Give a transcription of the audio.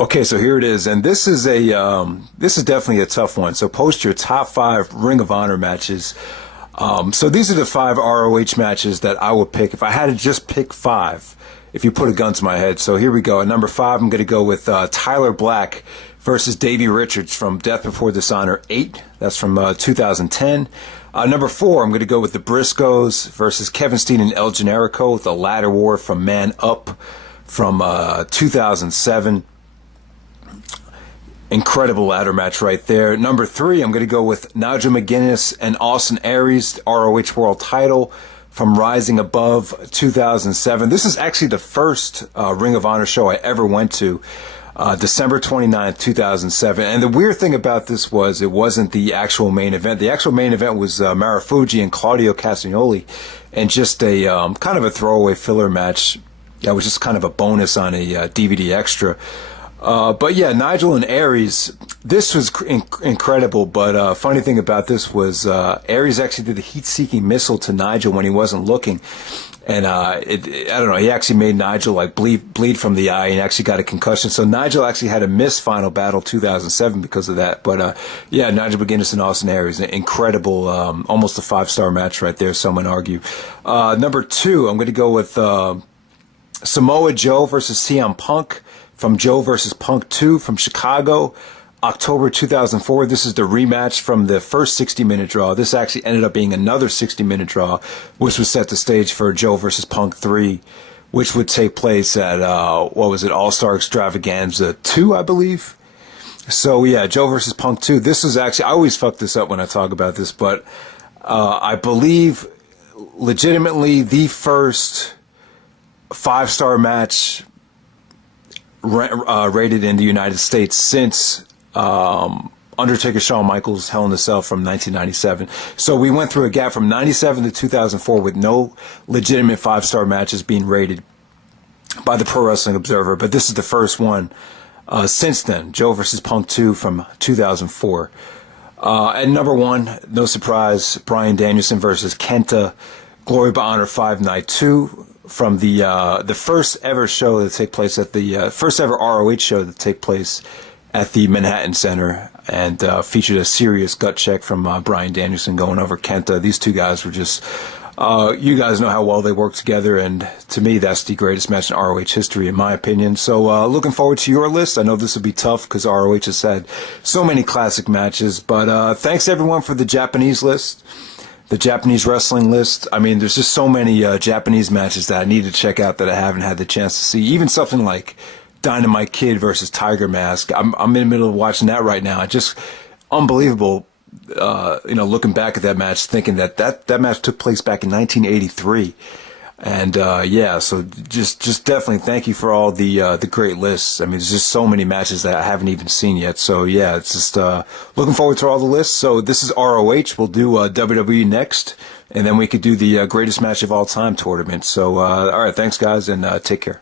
Okay, so here it is, and this is definitely a tough one. So post your top 5 Ring of Honor matches. So these are the 5 ROH matches that I would pick if I had to just pick 5. If you put a gun to my head. So here we go. At number 5, I'm going to go with Tyler Black versus Davey Richards from Death Before Dishonor 8. That's from 2010. Number 4, I'm going to go with the Briscoes versus Kevin Steen and El Generico, the Ladder War from Man Up from 2007. Incredible ladder match right there. Number 3, I'm going to go with Nigel McGuinness and Austin Aries, ROH World Title from Rising Above 2007. This is actually the first Ring of Honor show I ever went to, December 29th, 2007. And the weird thing about this was it wasn't the actual main event. The actual main event was Marufuji and Claudio Castagnoli, and just a kind of a throwaway filler match that was just kind of a bonus on a DVD extra. But yeah, Nigel and Aries, this was incredible, but funny thing about this was Aries actually did the heat-seeking missile to Nigel when he wasn't looking. And I don't know, he actually made Nigel like bleed from the eye and actually got a concussion. So Nigel actually had to miss Final Battle 2007 because of that. But yeah, Nigel McGuinness and Austin Aries, incredible, almost a 5-star match right there, some would argue. Number 2, I'm going to go with Samoa Joe versus CM Punk from Joe versus Punk 2 from Chicago, October 2004. This is the rematch from the first 60-minute draw. This actually ended up being another 60-minute draw, which would set the stage for Joe versus Punk 3, which would take place at, All-Star Extravaganza 2, I believe. So, yeah, Joe versus Punk 2. This was actually, I always fuck this up when I talk about this, but I believe legitimately the first 5-star match rated in the United States since Undertaker Shawn Michaels Hell in a Cell from 1997. So we went through a gap from 97 to 2004 with no legitimate 5-star matches being rated by the Pro Wrestling Observer, but this is the first one since then. Joe versus Punk 2 from 2004. At number 1, no surprise, Bryan Danielson versus Kenta, Glory by Honor 5 Night 2 from the first ever show that take place at the first ever ROH show that take place at the Manhattan Center, and featured a serious gut check from Bryan Danielson going over Kenta. These two guys were just, you guys know how well they work together, and to me that's the greatest match in ROH history in my opinion. So looking forward to your list. I know this will be tough because ROH has had so many classic matches, but thanks everyone for the Japanese list. The Japanese wrestling list. I mean, there's just so many Japanese matches that I need to check out that I haven't had the chance to see. Even something like Dynamite Kid versus Tiger Mask. I'm in the middle of watching that right now. Just unbelievable, looking back at that match, thinking that match took place back in 1983. And yeah, so just definitely thank you for all the great lists. I mean, there's just so many matches that I haven't even seen yet. So yeah, it's just looking forward to all the lists. So this is ROH. We'll do WWE next, and then we could do the greatest match of all time tournament. So all right, thanks guys, and take care.